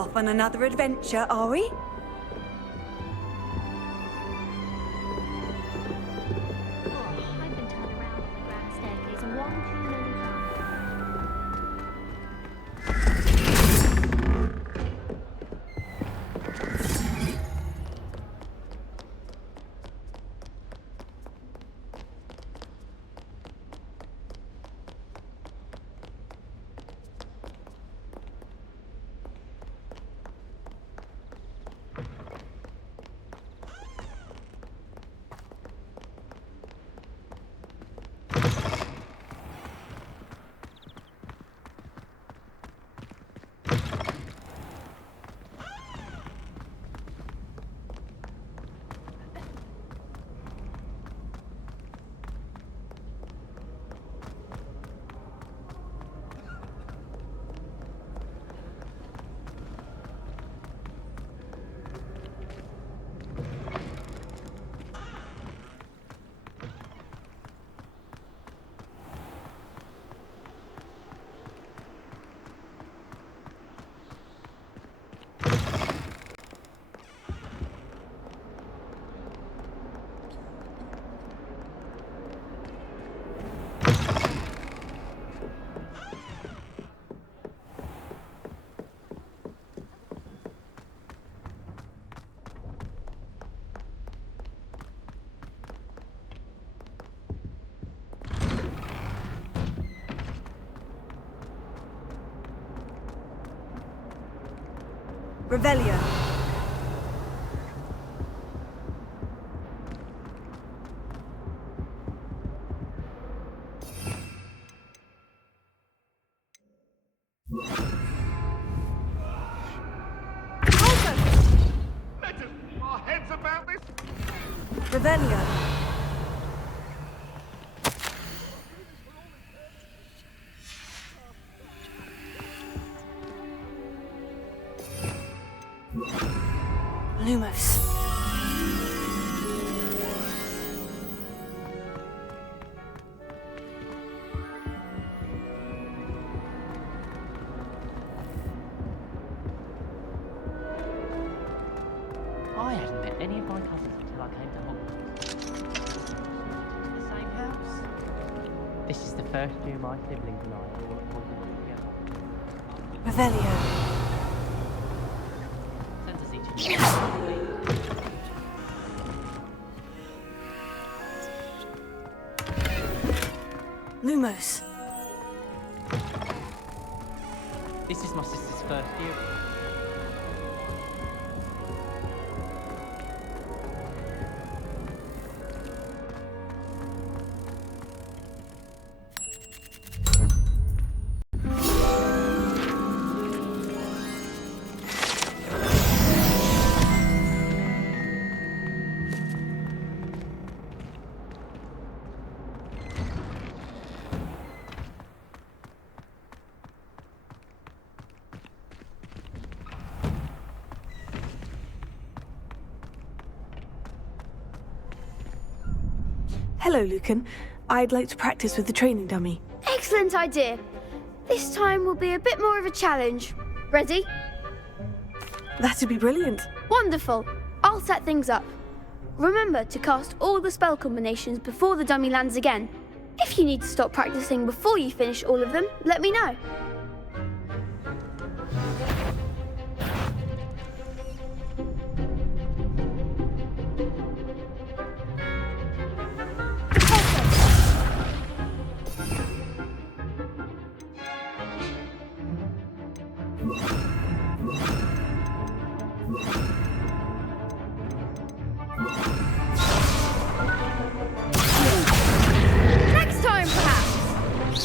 Off on another adventure, are we? Oh, I've been turned around on the grand staircase one too many times. Revelio. Our heads about this? Revelio. Lumos. I hadn't met any of my cousins until I came to Hogwarts. The same house. This is the first year my siblings and I are all at Hogwarts together. Revelio. Sends us each other. Lumos. This is my sister's first year. Hello, Lucan. I'd like to practice with the training dummy. Excellent idea. This time will be a bit more of a challenge. Ready? That'd be brilliant. Wonderful. I'll set things up. Remember to cast all the spell combinations before the dummy lands again. If you need to stop practicing before you finish all of them, let me know. Next time, perhaps.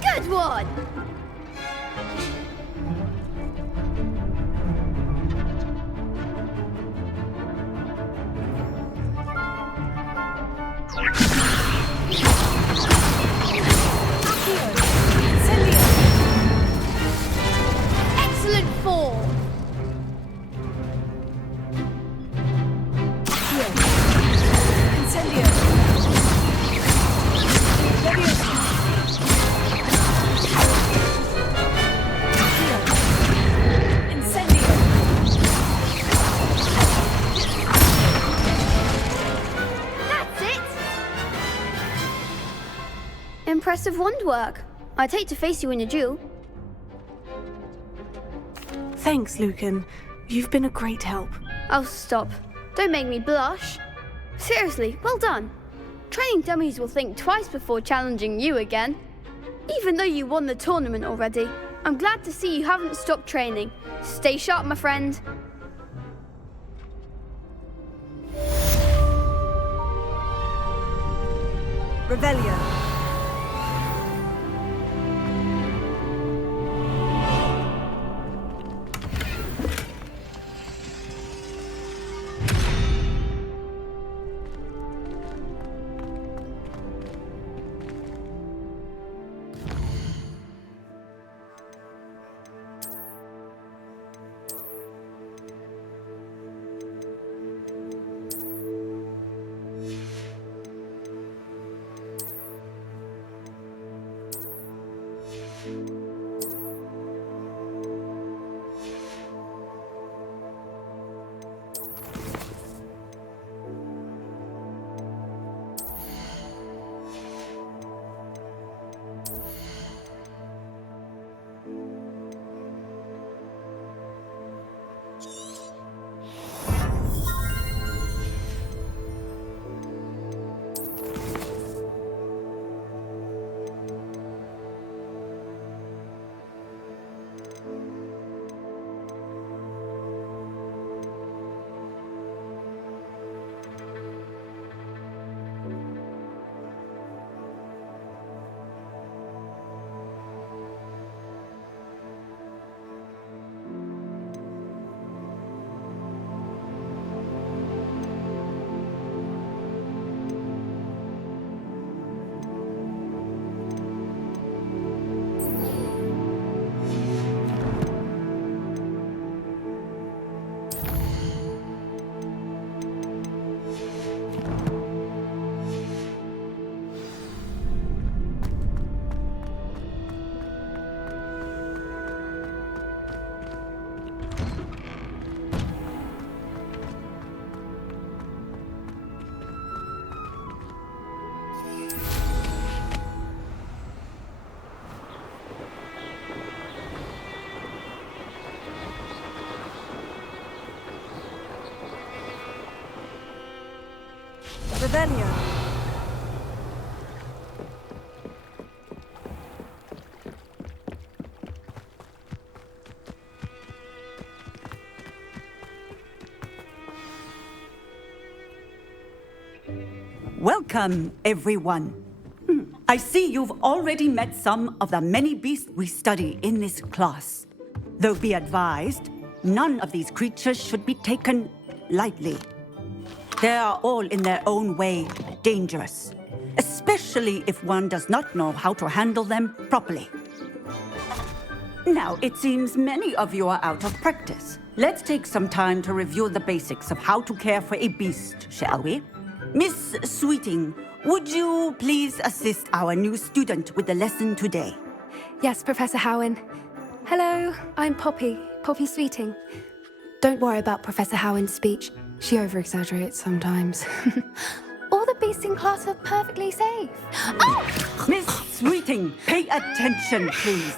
Good one. Impressive wand work. I'd hate to face you in a duel. Thanks, Lucan. You've been a great help. Oh, stop. Don't make me blush. Seriously, well done. Training dummies will think twice before challenging you again. Even though you won the tournament already, I'm glad to see you haven't stopped training. Stay sharp, my friend. Revelio. Revelio. Welcome, everyone. I see you've already met some of the many beasts we study in this class. Though be advised, none of these creatures should be taken lightly. They are all in their own way dangerous, especially if one does not know how to handle them properly. Now, it seems many of you are out of practice. Let's take some time to review the basics of how to care for a beast, shall we? Miss Sweeting, would you please assist our new student with the lesson today? Yes, Professor Howen. Hello, I'm Poppy Sweeting. Don't worry about Professor Howen's speech. She over-exaggerates sometimes. All the beasts in class are perfectly safe. Oh! Miss Sweeting, pay attention, please.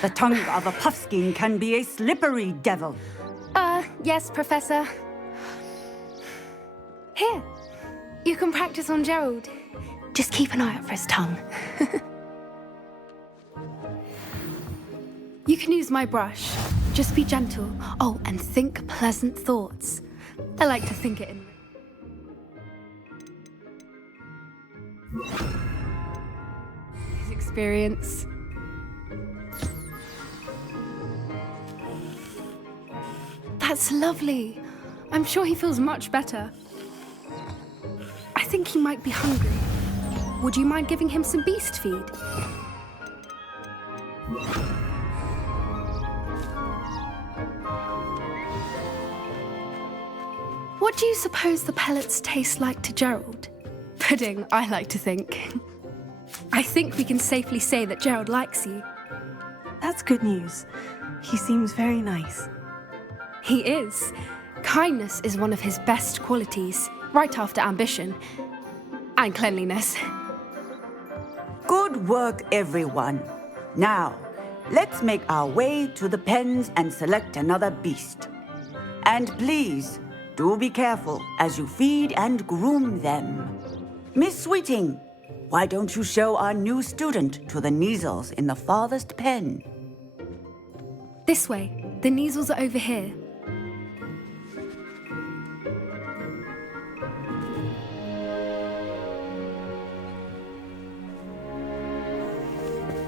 The tongue of a puffskein can be a slippery devil. Yes, Professor. Here, you can practice on Gerald. Just keep an eye out for his tongue. You can use my brush. Just be gentle. Oh, and think pleasant thoughts. I like to think it in. His experience. That's lovely. I'm sure he feels much better. I think he might be hungry. Would you mind giving him some beast feed? What do you suppose the pellets taste like to Gerald? Pudding, I like to think. I think we can safely say that Gerald likes you. That's good news. He seems very nice. He is. Kindness is one of his best qualities, right after ambition and cleanliness. Good work, everyone. Now, let's make our way to the pens and select another beast. And please, do be careful as you feed and groom them. Miss Sweeting, why don't you show our new student to the Kneazles in the farthest pen? This way. The Kneazles are over here.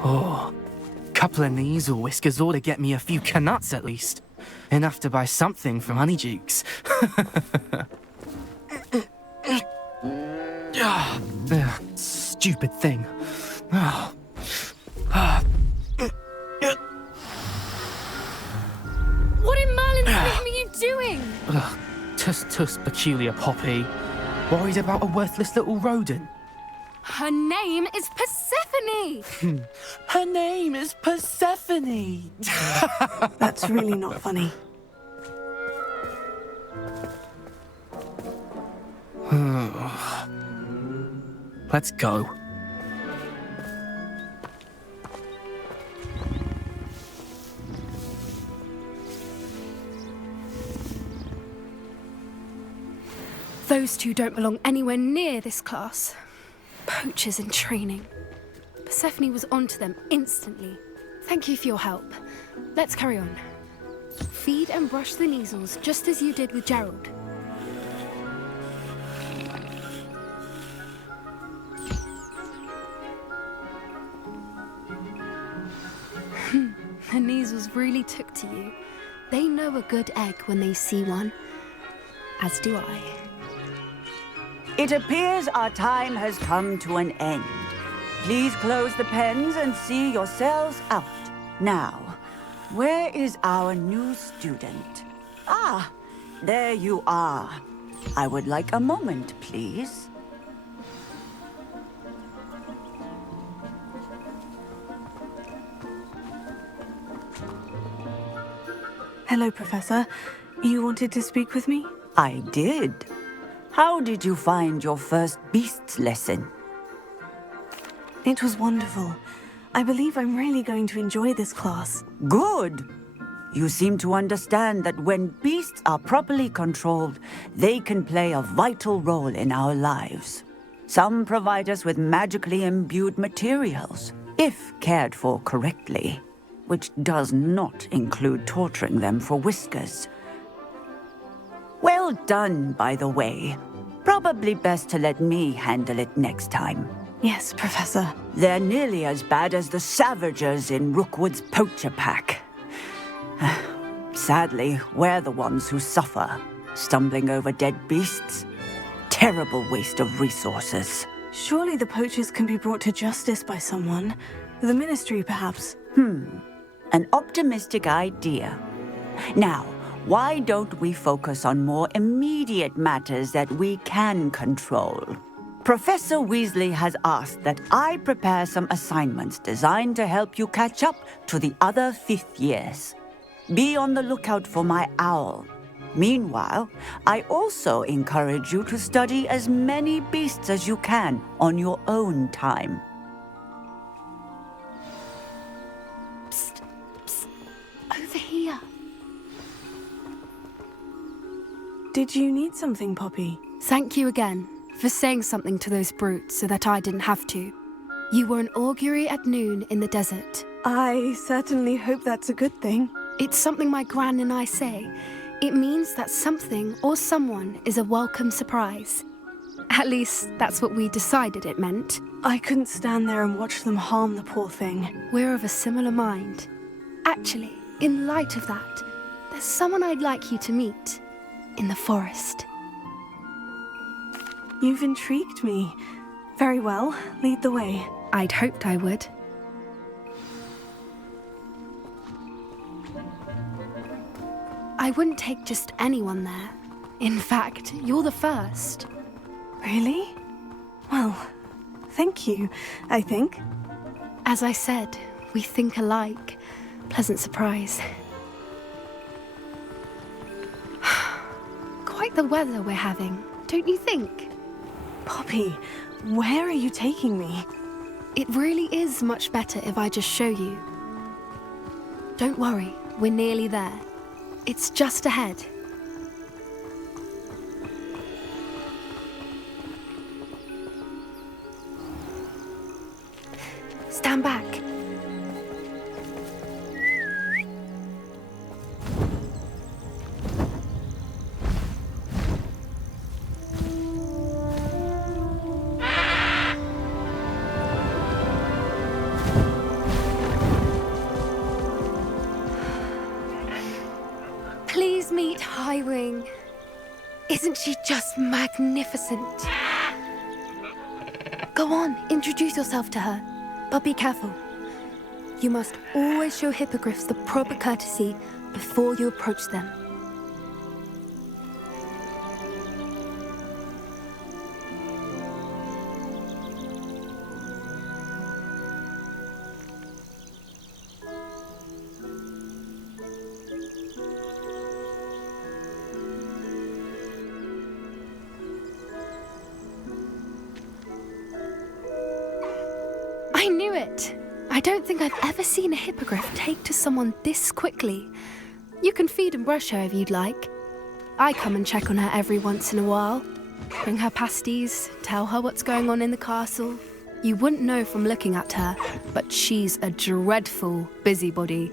Oh, couple of Kneazle whiskers ought to get me a few canuts at least. Enough to buy something from Honeydukes. Stupid thing. Oh. What in Merlin's name are you doing? Tuss, peculiar Poppy. Worried about a worthless little rodent? Her name is Persephone! Her name is Persephone! That's really not funny. Let's go. Those two don't belong anywhere near this class. Poachers in training. Persephone was onto them instantly. Thank you for your help. Let's carry on. Feed and brush the Kneazles just as you did with Gerald. The Kneazles really took to you. They know a good egg when they see one. As do I. It appears our time has come to an end. Please close the pens and see yourselves out. Now, where is our new student? Ah, there you are. I would like a moment, please. Hello, Professor. You wanted to speak with me? I did. How did you find your first beasts lesson? It was wonderful. I believe I'm really going to enjoy this class. Good. You seem to understand that when beasts are properly controlled, they can play a vital role in our lives. Some provide us with magically imbued materials, if cared for correctly, which does not include torturing them for whiskers. Well done, by the way. Probably best to let me handle it next time. Yes, Professor. They're nearly as bad as the Savagers in Rookwood's poacher pack. Sadly, we're the ones who suffer, stumbling over dead beasts. Terrible waste of resources. Surely the poachers can be brought to justice by someone. The Ministry, perhaps. An optimistic idea. Now, why don't we focus on more immediate matters that we can control? Professor Weasley has asked that I prepare some assignments designed to help you catch up to the other fifth years. Be on the lookout for my owl. Meanwhile, I also encourage you to study as many beasts as you can on your own time. Psst, psst. Over here. Did you need something, Poppy? Thank you again for saying something to those brutes so that I didn't have to. You were an augury at noon in the desert. I certainly hope that's a good thing. It's something my gran and I say. It means that something or someone is a welcome surprise. At least, that's what we decided it meant. I couldn't stand there and watch them harm the poor thing. We're of a similar mind. Actually, in light of that, there's someone I'd like you to meet. In the forest. You've intrigued me. Very well, lead the way. I'd hoped I would. I wouldn't take just anyone there. In fact, you're the first. Really? Well, thank you, I think. As I said, we think alike. Pleasant surprise. Quite the weather we're having, don't you think? Poppy, where are you taking me? It really is much better if I just show you. Don't worry, we're nearly there. It's just ahead. Stand back. Please meet Highwing. Isn't she just magnificent? Go on, introduce yourself to her. But be careful. You must always show hippogriffs the proper courtesy before you approach them. I knew it! I don't think I've ever seen a hippogriff take to someone this quickly. You can feed and brush her if you'd like. I come and check on her every once in a while. Bring her pasties, tell her what's going on in the castle. You wouldn't know from looking at her, but she's a dreadful busybody.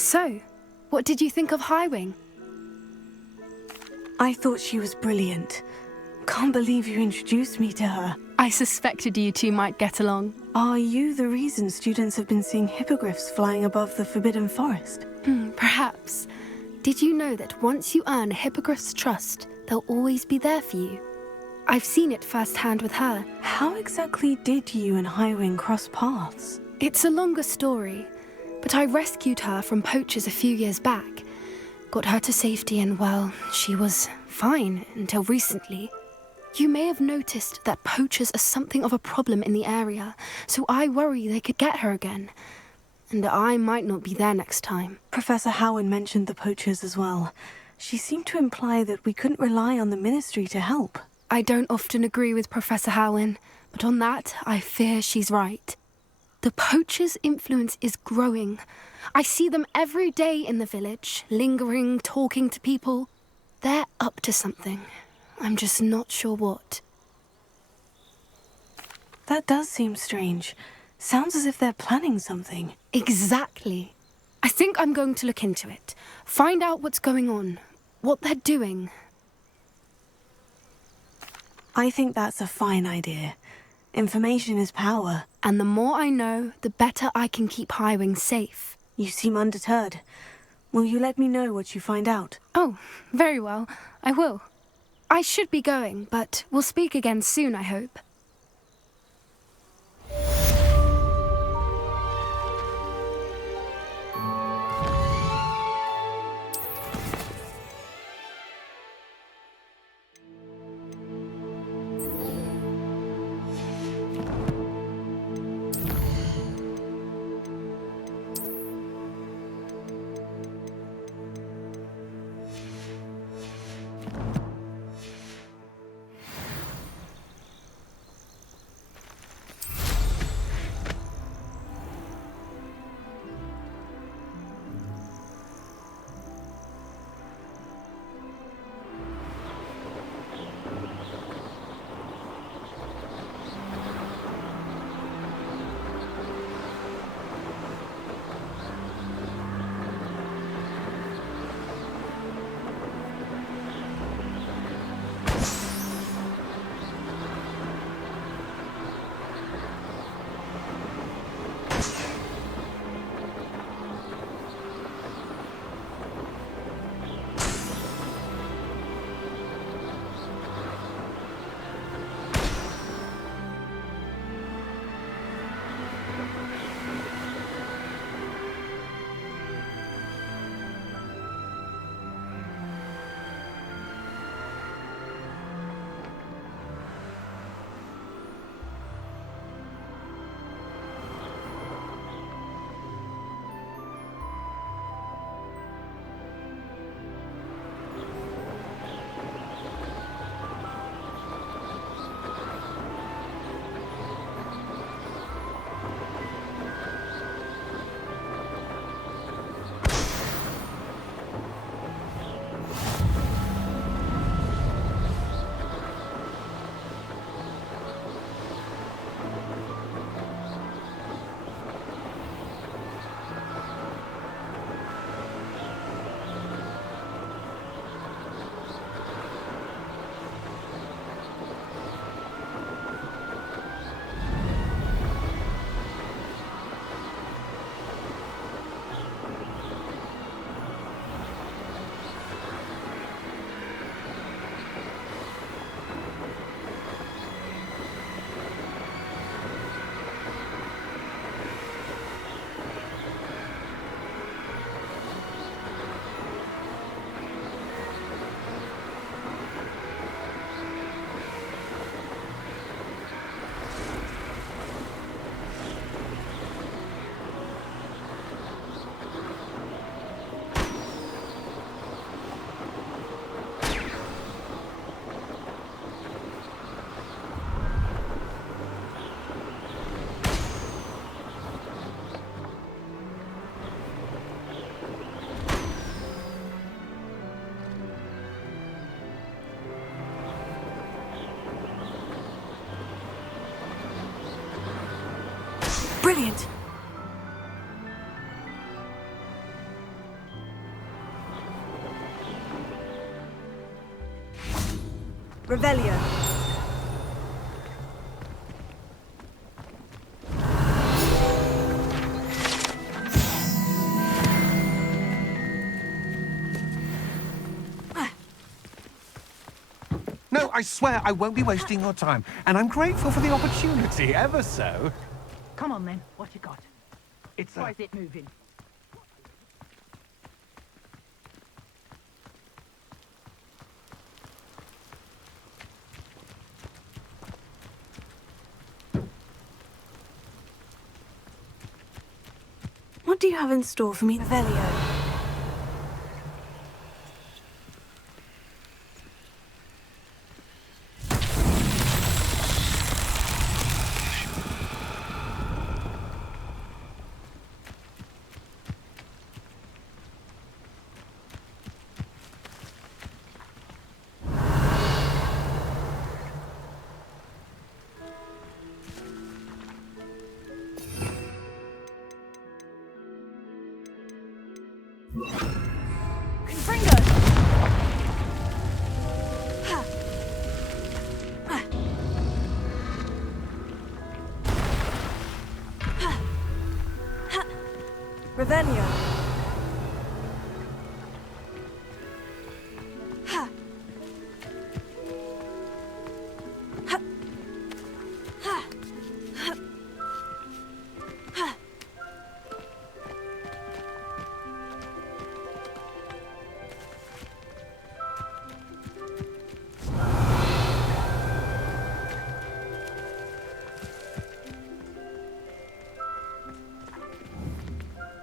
So, what did you think of Highwing? I thought she was brilliant. Can't believe you introduced me to her. I suspected you two might get along. Are you the reason students have been seeing hippogriffs flying above the Forbidden Forest? Perhaps. Did you know that once you earn a hippogriff's trust, they'll always be there for you? I've seen it firsthand with her. How exactly did you and Highwing cross paths? It's a longer story, but I rescued her from poachers a few years back. Got her to safety and, well, she was fine until recently. You may have noticed that poachers are something of a problem in the area, so I worry they could get her again. And I might not be there next time. Professor Howen mentioned the poachers as well. She seemed to imply that we couldn't rely on the ministry to help. I don't often agree with Professor Howen, but on that, I fear she's right. The poachers' influence is growing. I see them every day in the village, lingering, talking to people. They're up to something. I'm just not sure what. That does seem strange. Sounds as if they're planning something. Exactly. I think I'm going to look into it. Find out what's going on, what they're doing. I think that's a fine idea. Information is power. And the more I know, the better I can keep Highwing safe. You seem undeterred. Will you let me know what you find out? Oh, very well. I will. I should be going, but we'll speak again soon, I hope. Brilliant. Revelio. No, I swear I won't be wasting your time. And I'm grateful for the opportunity, ever so. Come on then, what you got? It's Why is it moving? What do you have in store for me, Revelio? Revelio. Ha. Ha. Ha. Ha. Ha.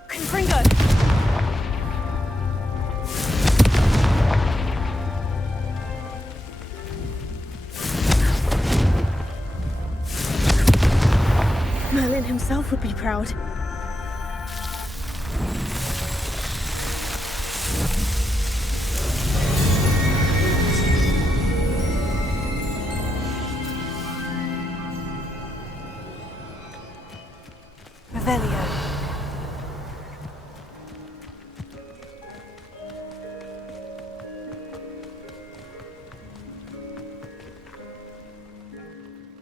Confringo. Merlin himself would be proud. Revelio.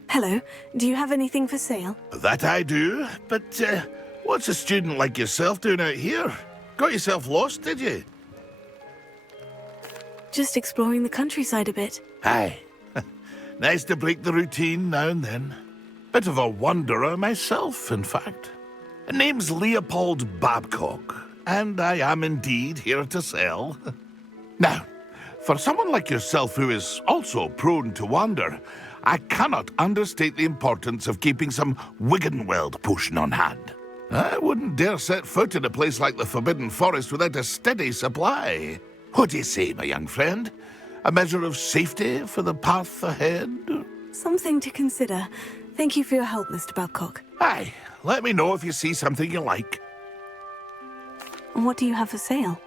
Hello. Do you have anything for sale? That I do, but what's a student like yourself doing out here? Got yourself lost, did you? Just exploring the countryside a bit. Aye. Nice to break the routine now and then. Bit of a wanderer myself, in fact. Name's Leopold Babcock, and I am indeed here to sell. Now, for someone like yourself who is also prone to wander, I cannot understate the importance of keeping some Wiggenweld potion on hand. I wouldn't dare set foot in a place like the Forbidden Forest without a steady supply. What do you say, my young friend? A measure of safety for the path ahead? Something to consider. Thank you for your help, Mr. Babcock. Aye, let me know if you see something you like. What do you have for sale?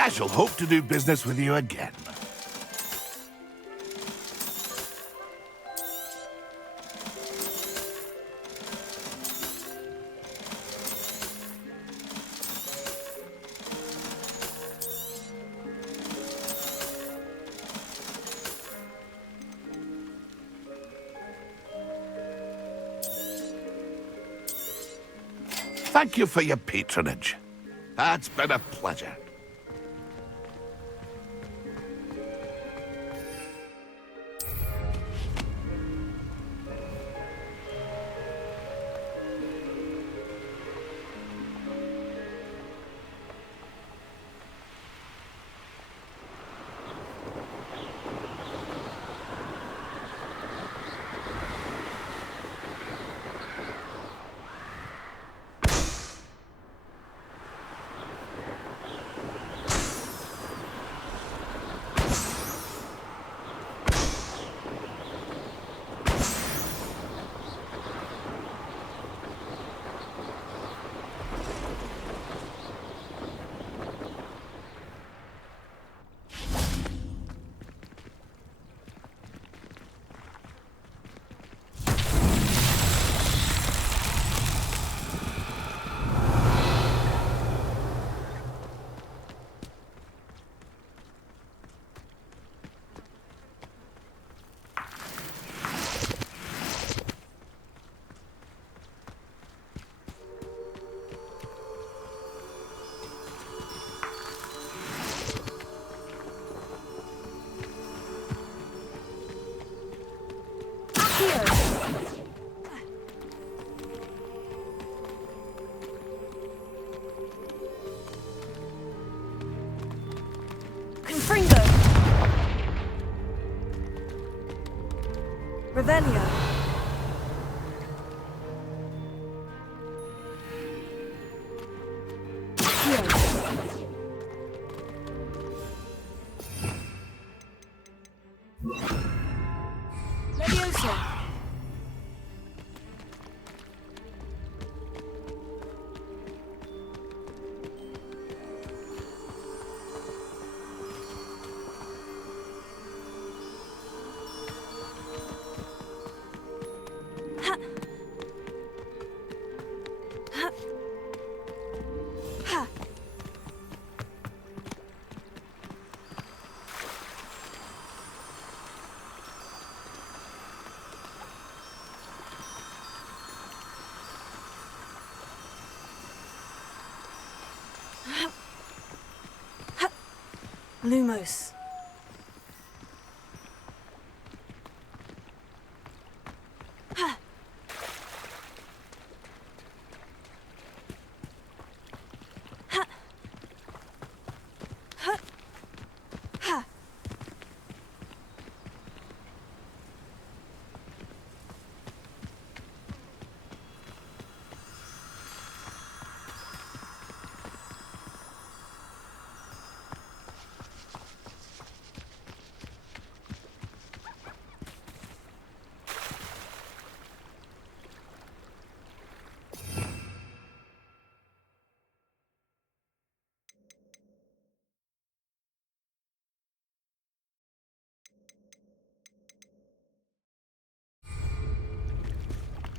I shall hope to do business with you again. Thank you for your patronage. It's been a pleasure. Revelio. Levioso. Lumos.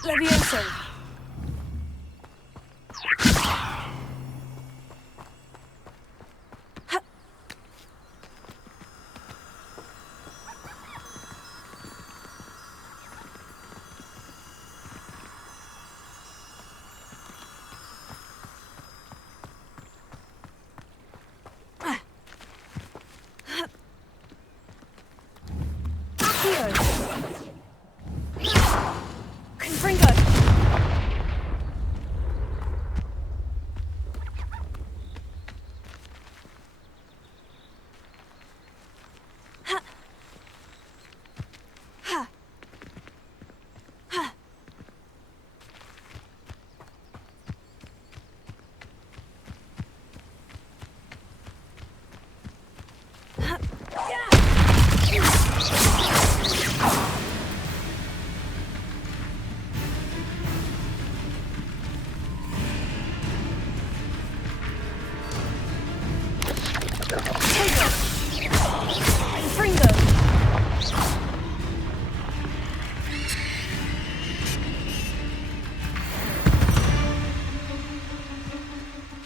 Levioso.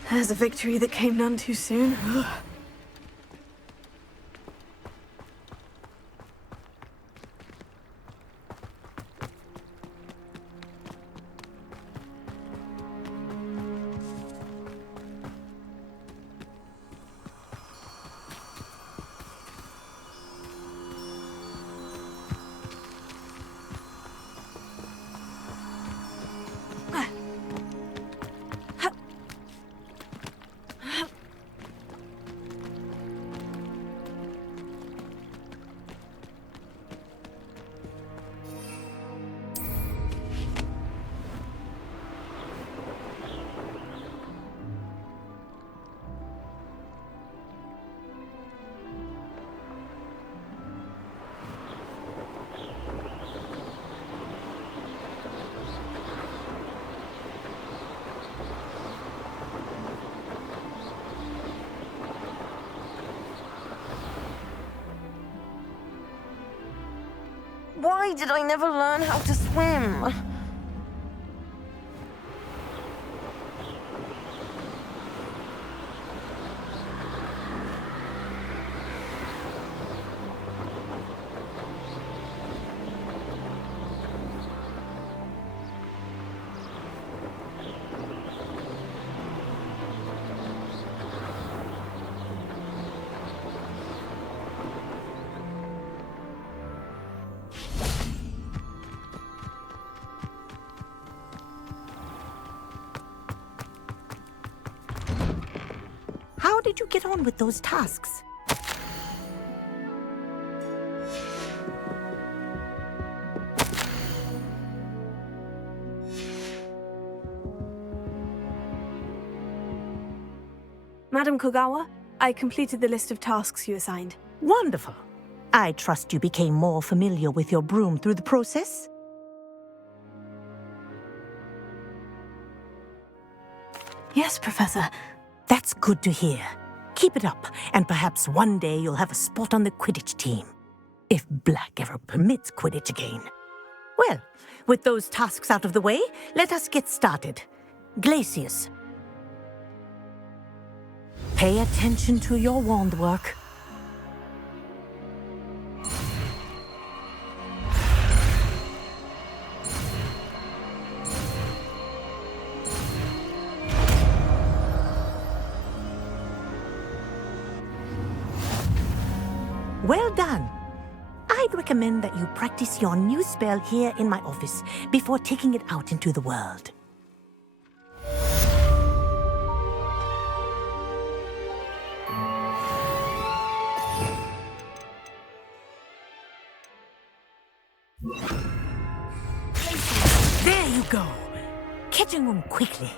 There's a victory that came none too soon. Why did I never learn how to swim? How did you get on with those tasks? Madam Kogawa, I completed the list of tasks you assigned. Wonderful. I trust you became more familiar with your broom through the process? Yes, Professor. That's good to hear. Keep it up, and perhaps one day you'll have a spot on the Quidditch team. If Black ever permits Quidditch again. Well, with those tasks out of the way, let us get started. Glacius. Pay attention to your wand work. Well done. I'd recommend that you practice your new spell here in my office before taking it out into the world. There you go. Catching them quickly.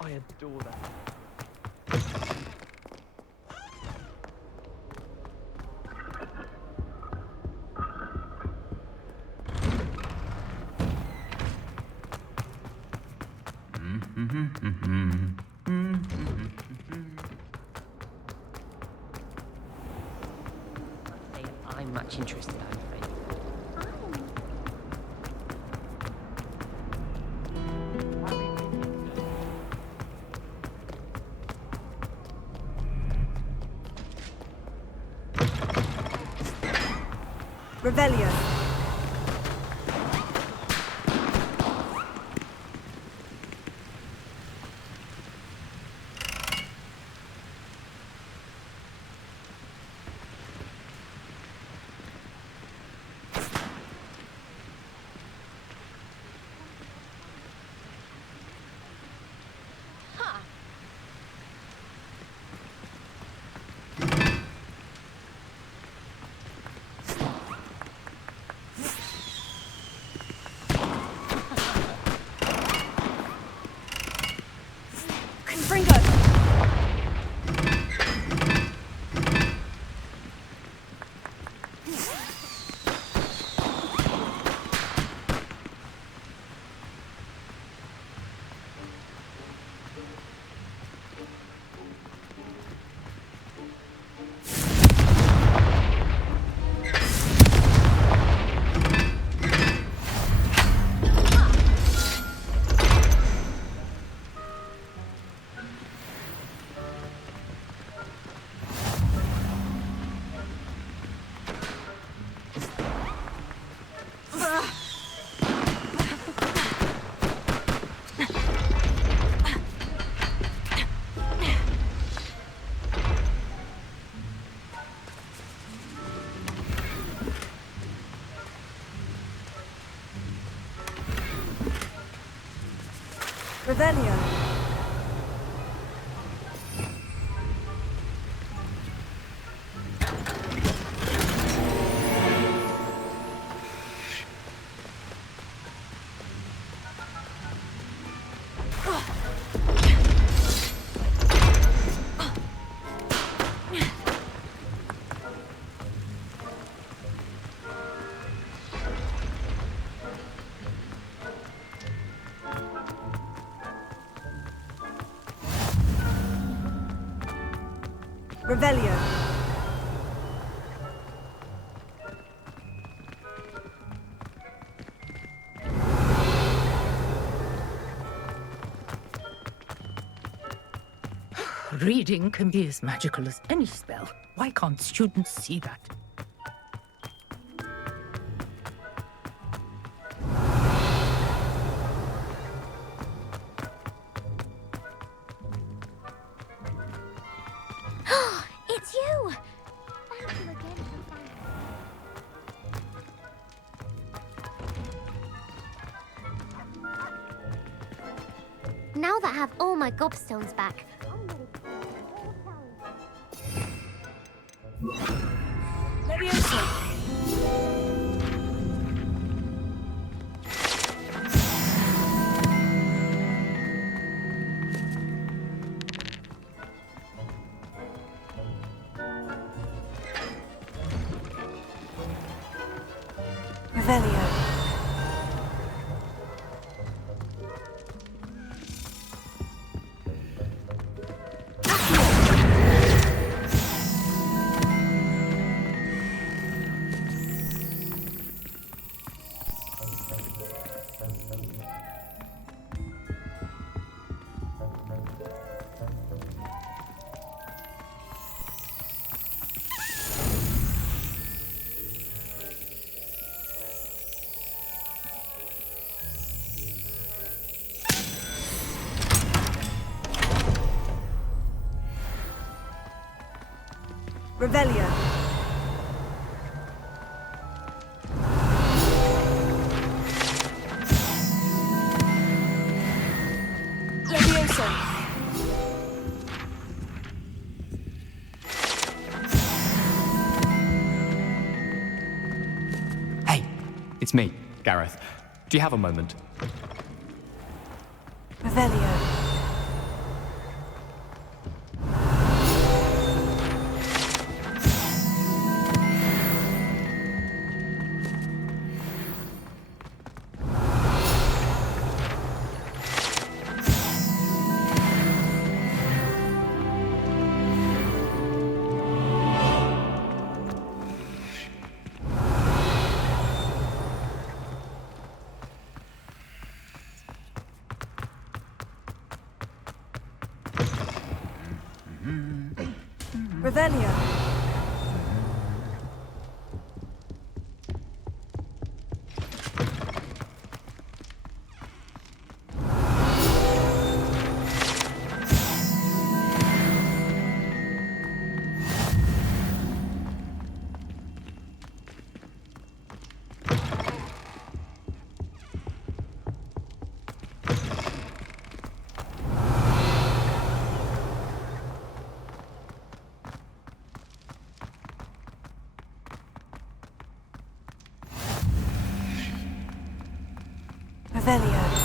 I adore that. I'm much interested, I'm afraid. Revelio. Revelio. Revelio. Reading can be as magical as any spell. Why can't students see that? It's you! Thank you again for finding me. Now that I have all my gobstones back, I'm ready to face all challenge. Leviosa. Revelio. Revelio. Leviosa. Hey, it's me, Gareth. Do you have a moment? Revelio. Revelio. Revelio.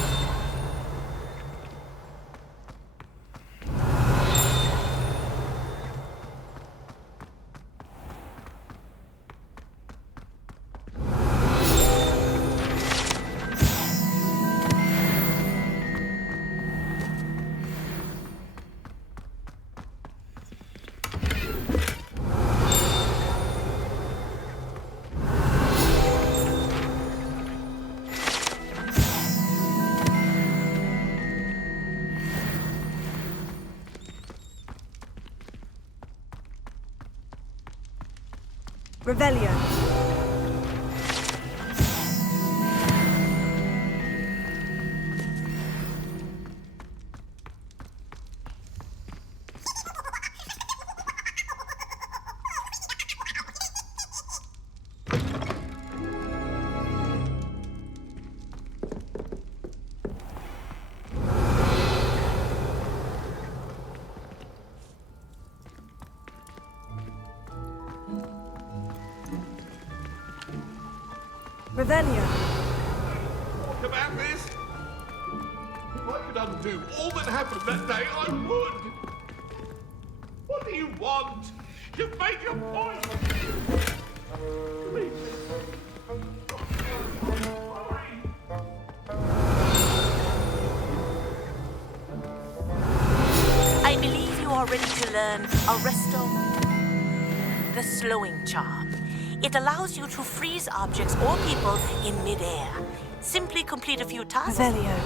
Revelio. Revelio. Talk about this? If I could undo all that happened that day, I would. What do you want? You've made your point. Please. I believe you are ready to learn Arresto, the slowing charm. It allows you to freeze objects or people in midair. Simply complete a few tasks. Revelio.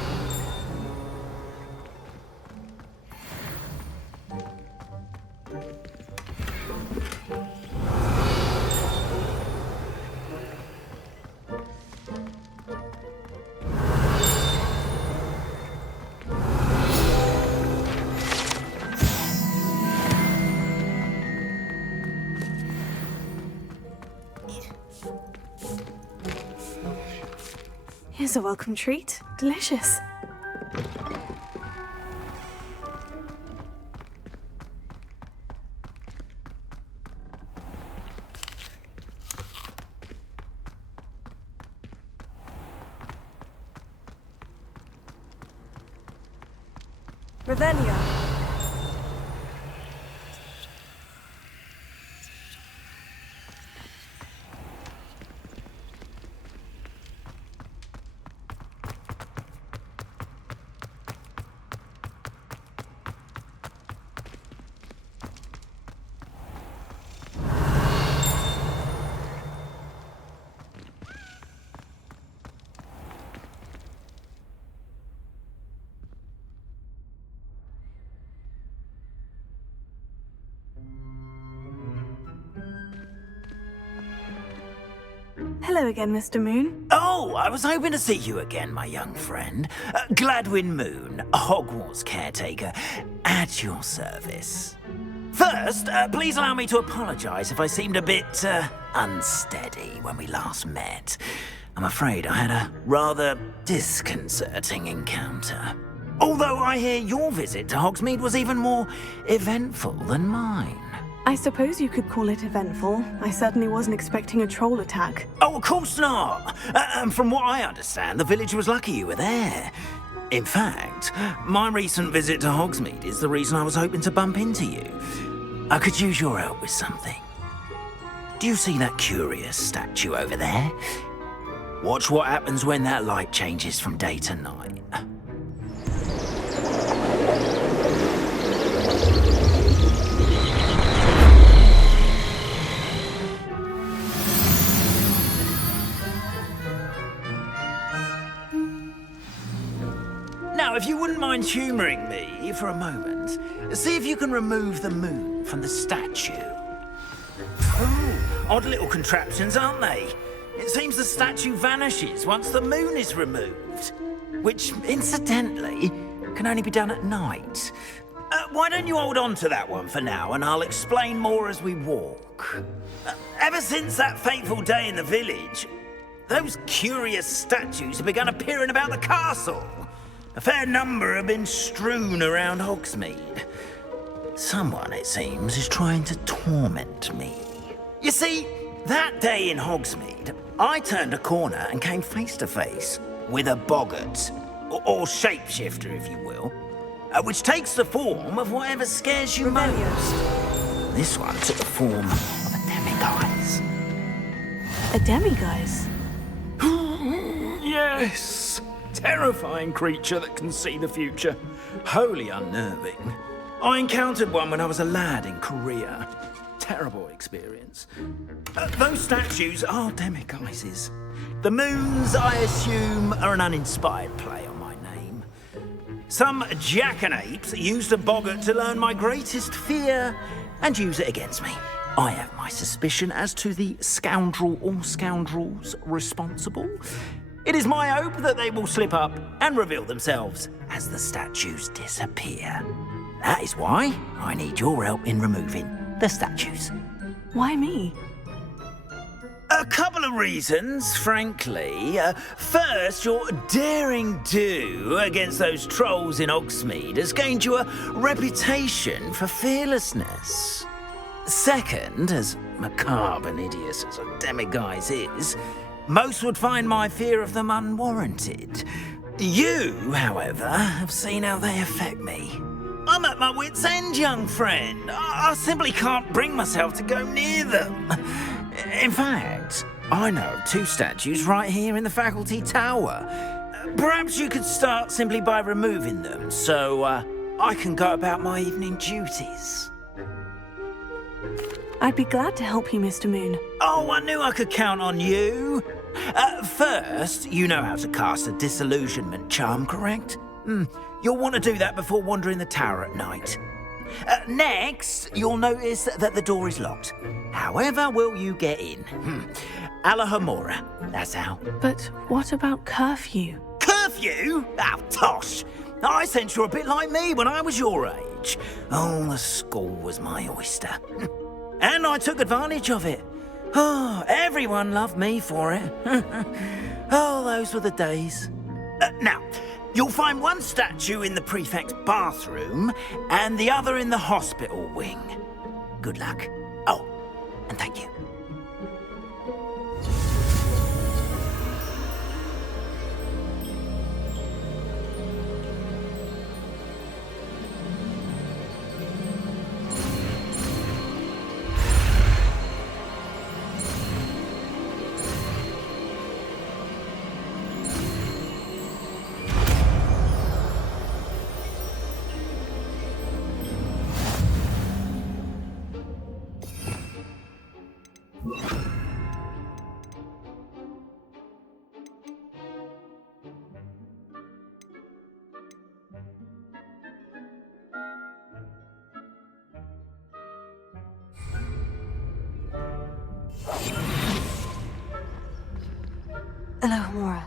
Here's a welcome treat. Delicious. Revelio. Hello again, Mr. Moon. Oh, I was hoping to see you again, my young friend. Gladwin Moon, Hogwarts caretaker, at your service. First, please allow me to apologize if I seemed a bit unsteady when we last met. I'm afraid I had a rather disconcerting encounter. Although I hear your visit to Hogsmeade was even more eventful than mine. I suppose you could call it eventful. I certainly wasn't expecting a troll attack. Oh, of course not. And from what I understand, the village was lucky you were there. In fact, my recent visit to Hogsmeade is the reason I was hoping to bump into you. I could use your help with something. Do you see that curious statue over there? Watch what happens when that light changes from day to night. Now, if you wouldn't mind humouring me for a moment, see if you can remove the moon from the statue. Oh, odd little contraptions, aren't they? It seems the statue vanishes once the moon is removed, which, incidentally, can only be done at night. Why don't you hold on to that one for now, and I'll explain more as we walk. Ever since that fateful day in the village, those curious statues have begun appearing about the castle. A fair number have been strewn around Hogsmeade. Someone, it seems, is trying to torment me. You see, that day in Hogsmeade, I turned a corner and came face to face with a boggart, or shapeshifter, if you will, which takes the form of whatever scares you most. This one took the form of a demiguise. A demiguise? Yes! Terrifying creature that can see the future. Wholly unnerving. I encountered one when I was a lad in Korea. Terrible experience. Those statues are demiguises. The moons, I assume, are an uninspired play on my name. Some jackanapes used a boggart to learn my greatest fear and use it against me. I have my suspicion as to the scoundrel or scoundrels responsible. It is my hope that they will slip up and reveal themselves as the statues disappear. That is why I need your help in removing the statues. Why me? A couple of reasons, frankly. First, your daring do against those trolls in Hogsmeade has gained you a reputation for fearlessness. Second, as macabre and hideous as a demiguise is, most would find my fear of them unwarranted. You, however, have seen how they affect me. I'm at my wit's end, young friend. I simply can't bring myself to go near them. In fact, I know of two statues right here in the faculty tower. Perhaps you could start simply by removing them, so I can go about my evening duties. I'd be glad to help you, Mr. Moon. Oh, I knew I could count on you. First, you know how to cast a disillusionment charm, correct? You'll want to do that before wandering the tower at night. Next, you'll notice that the door is locked. However will you get in? Alahomora, that's how. But what about curfew? Curfew? Oh, tosh. I sense you're a bit like me when I was your age. Oh, the school was my oyster. And I took advantage of it. Oh, everyone loved me for it. Oh, those were the days. Now, you'll find one statue in the prefect's bathroom and the other in the hospital wing. Good luck. Oh, and thank you. Alohomora.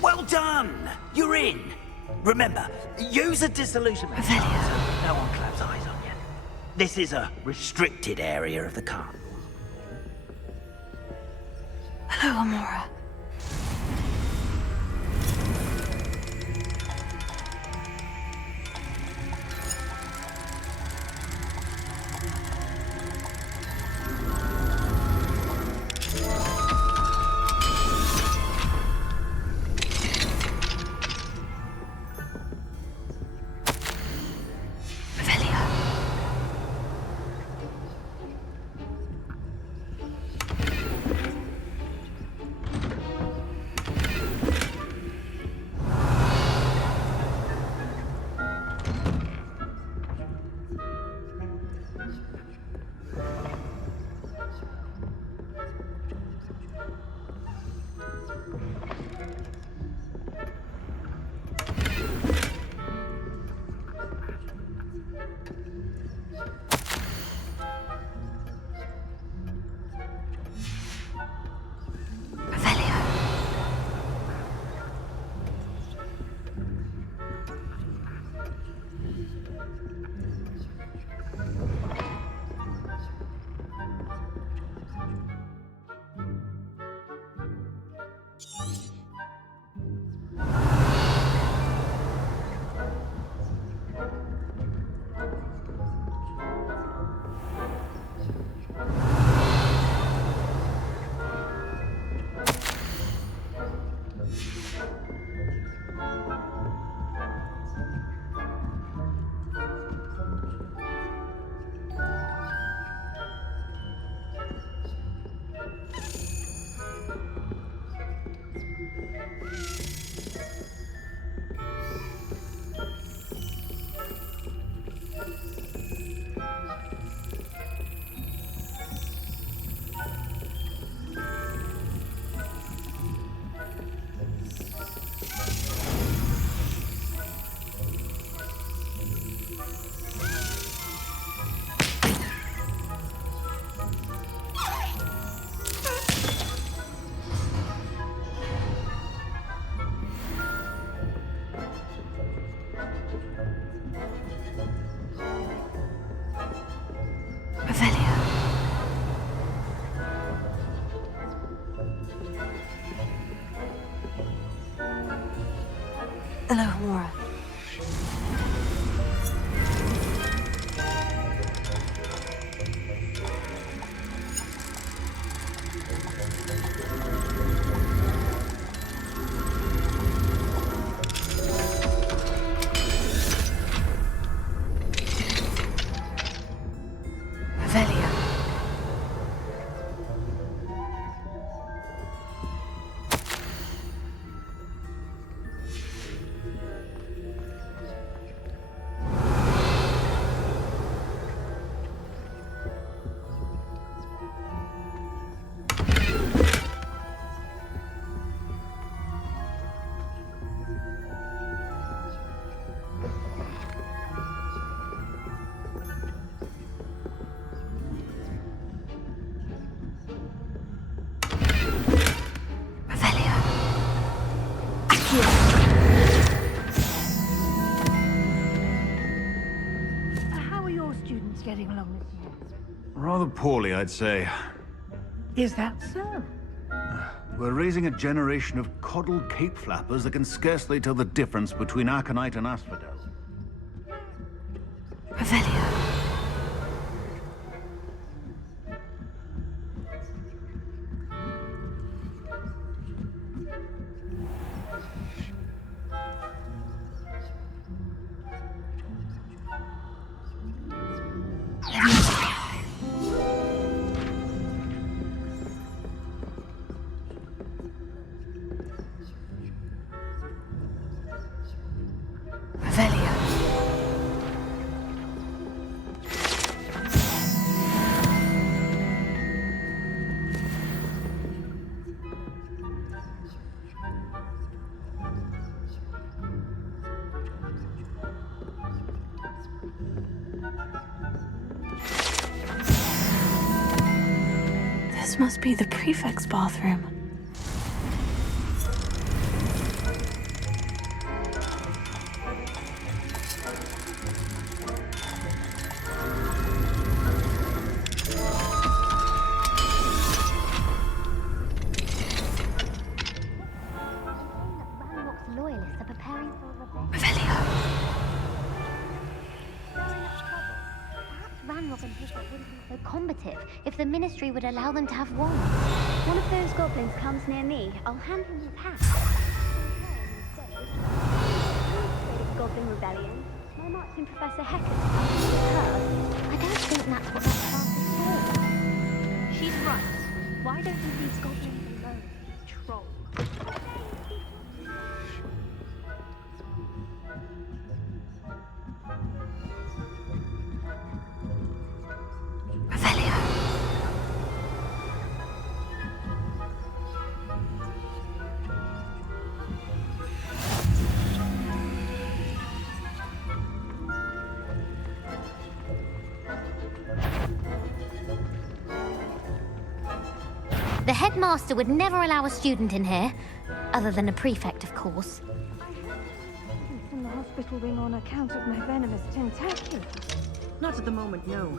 Well done! You're in. Remember, use a disillusionment. So no one claps eyes on you. This is a restricted area of the carnival. Alohomora. Hello, Mora. How are your students getting along this year? Rather poorly, I'd say. Is that so? We're raising a generation of coddled cape flappers that can scarcely tell the difference between Aconite and Asphodel. This must be the prefect's bathroom. Ranrock's loyalists are preparing for a rebellion. Perhaps Ranrock and Hiccup wouldn't be so combative if the Ministry would allow them to have one. One of those goblins comes near me, I'll hand him his hat. Goblin Rebellion. My marching Professor Heckett. I don't think that's what that class is for. She's right. Why don't you leave goblins alone, troll? The headmaster would never allow a student in here, other than a prefect, of course. From the hospital wing on account of my venomous tentaculum. Not at the moment, no.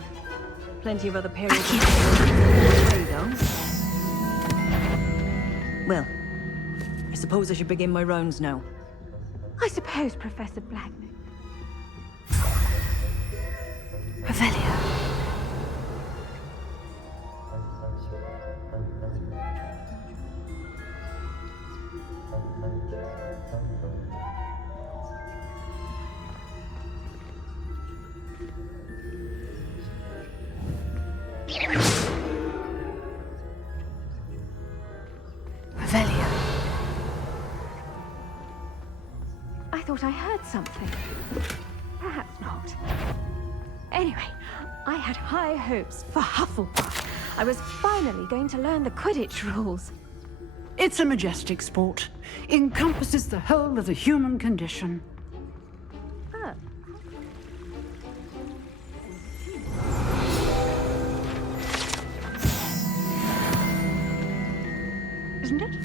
Plenty of other periods away, though. Well, I suppose I should begin my rounds now. I suppose, Professor Blackman. I thought I heard something. Perhaps not. Anyway, I had high hopes for Hufflepuff. I was finally going to learn the Quidditch rules. It's a majestic sport. Encompasses the whole of the human condition. Oh. Isn't it?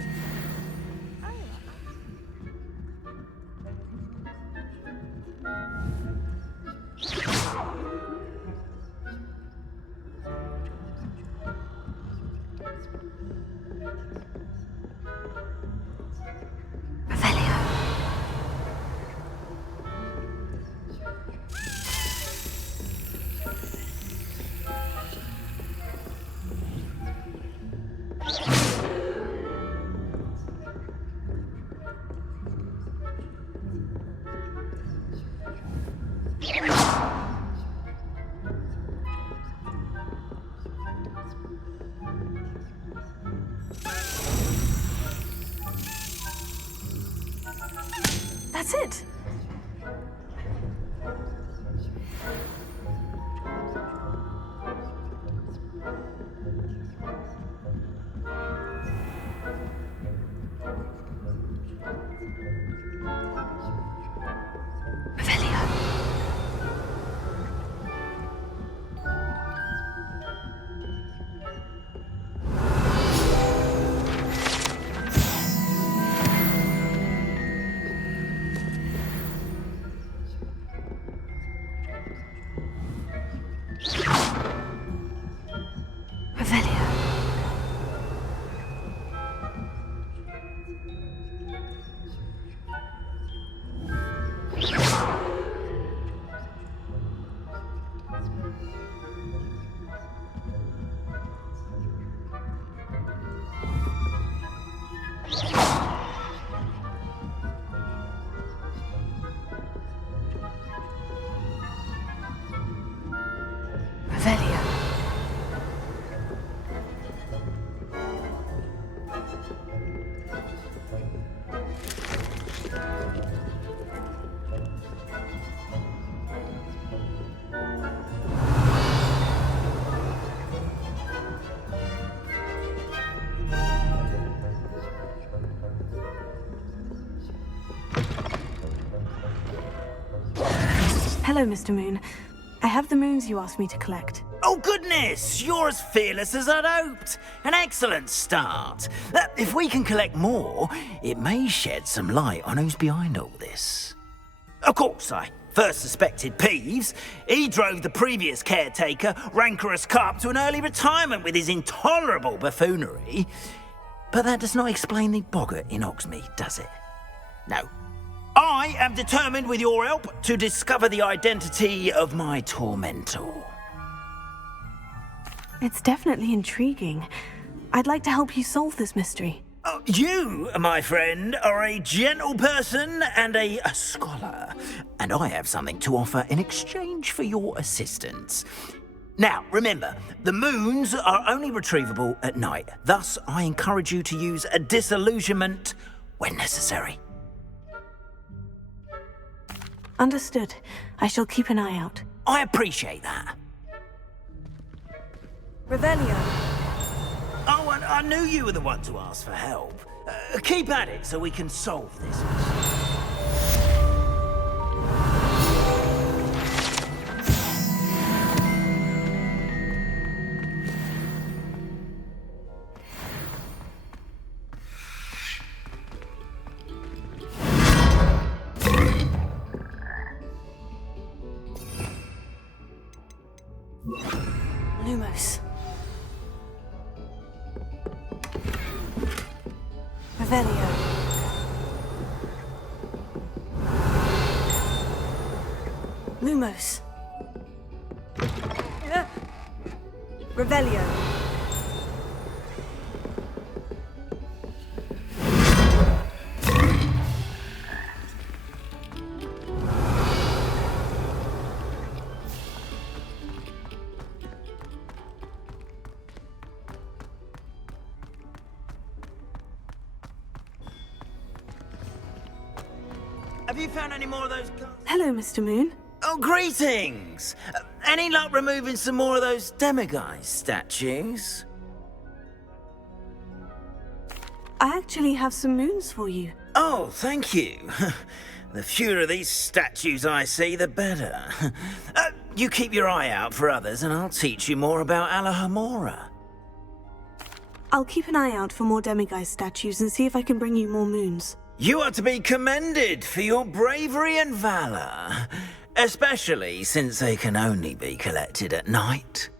That's it. Hello, Mr. Moon. I have the moons you asked me to collect. Oh, goodness! You're as fearless as I'd hoped. An excellent start. If we can collect more, it may shed some light on who's behind all this. Of course, I first suspected Peeves. He drove the previous caretaker, Rancorous Carp, to an early retirement with his intolerable buffoonery. But that does not explain the boggart in Hogsmeade, does it? No. I am determined, with your help, to discover the identity of my tormentor. It's definitely intriguing. I'd like to help you solve this mystery. You, my friend, are a gentle person and a scholar, and I have something to offer in exchange for your assistance. Now, remember, the moons are only retrievable at night. Thus, I encourage you to use a disillusionment when necessary. Understood. I shall keep an eye out. I appreciate that. Revelio. Oh, and I knew you were the one to ask for help. Keep at it so we can solve this. Lumos. Revelio. Lumos. Revelio. Have you found any more of those cards? Hello, Mr. Moon. Oh, greetings! Any luck removing some more of those demiguise statues? I actually have some moons for you. Oh, thank you. The fewer of these statues I see, the better. You keep your eye out for others, and I'll teach you more about Alahamora. I'll keep an eye out for more demiguise statues and see if I can bring you more moons. You are to be commended for your bravery and valor, especially since they can only be collected at night.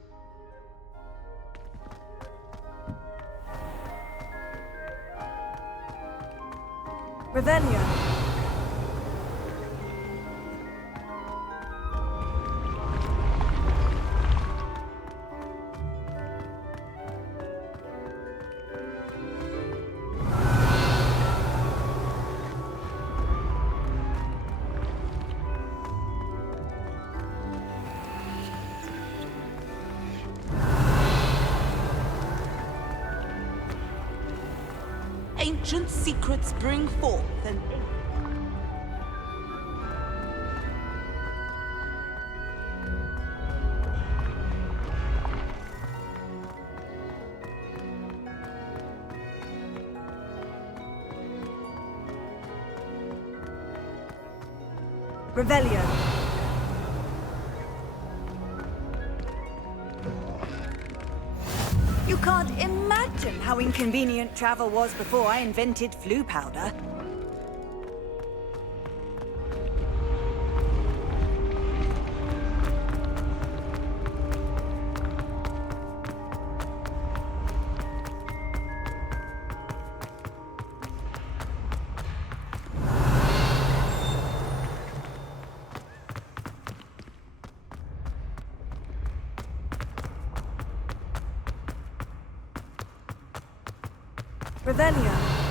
Revelio. Ancient secrets bring forth an... Revelio. You can't imagine how inconvenient travel was before I invented flu powder. Revelio.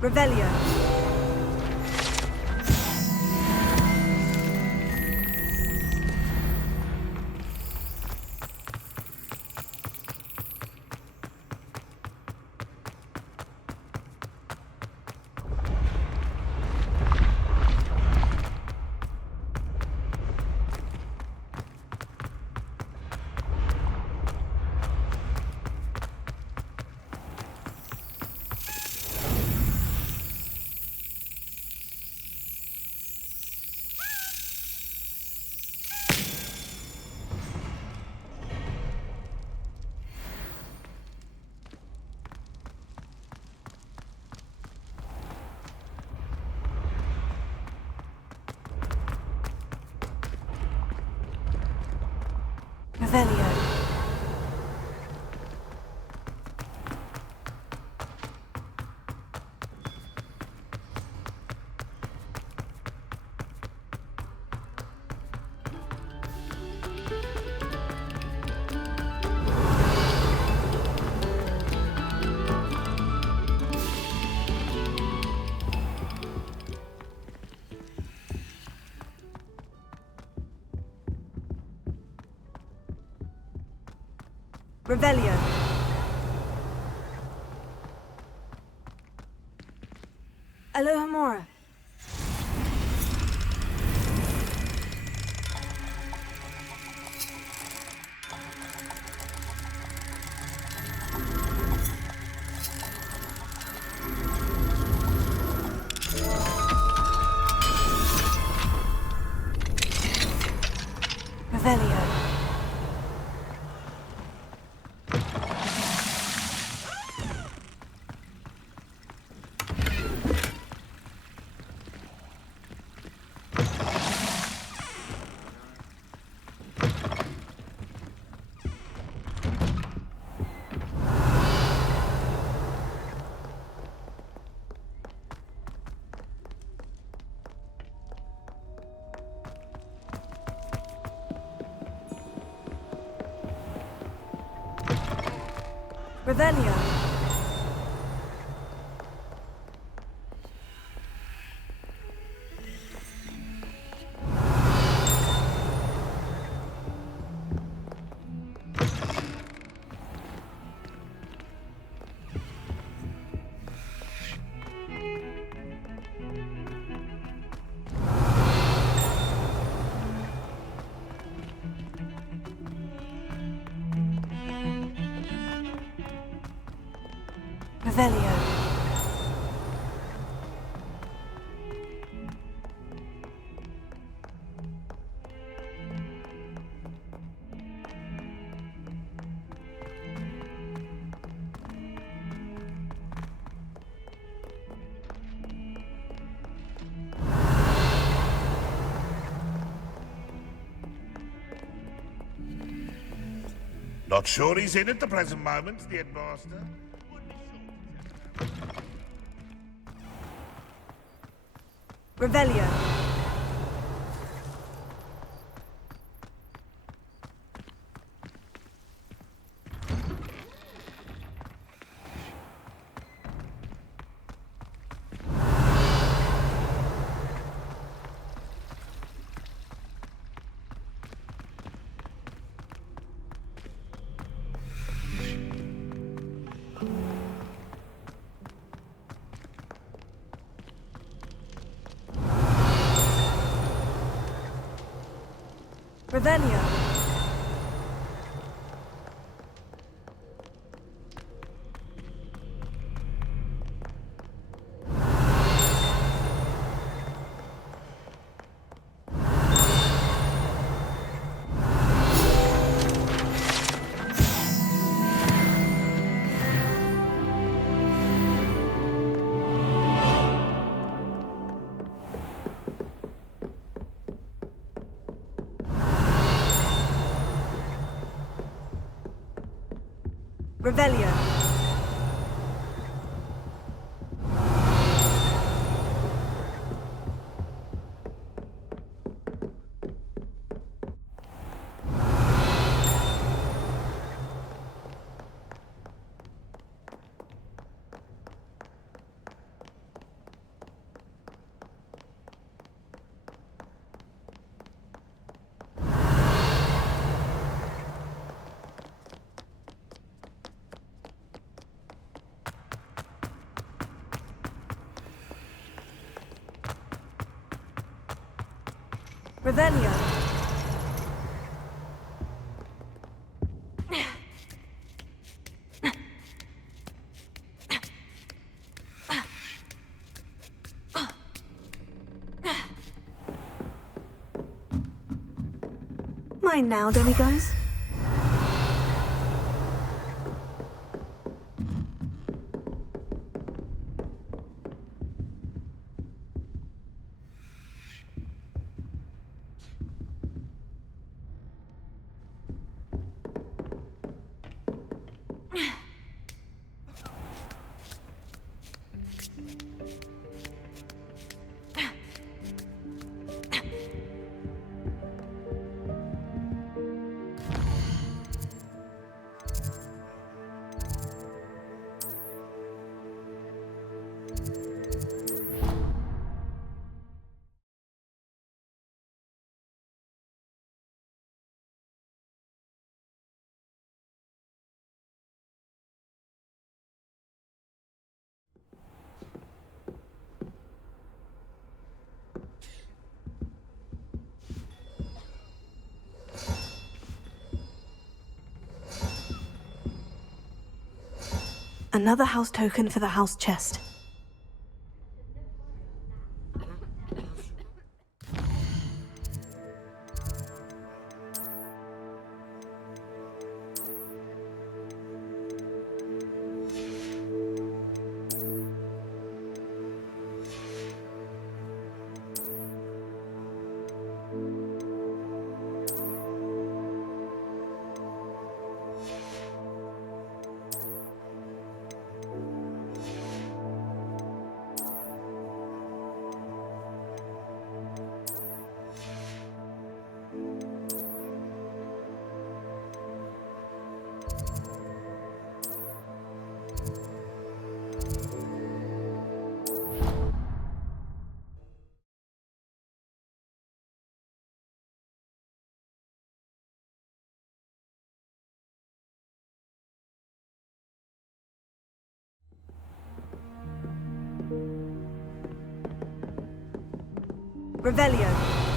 Revelio. Revelio. Revelio. Alohomora. Revelio. Revelio. Revelio. Not sure he's in at the present moment, the headmaster. Revelio. Revelio. Revelio. Revelio. Mine now, demigods. Another house token for the house chest. Revelio.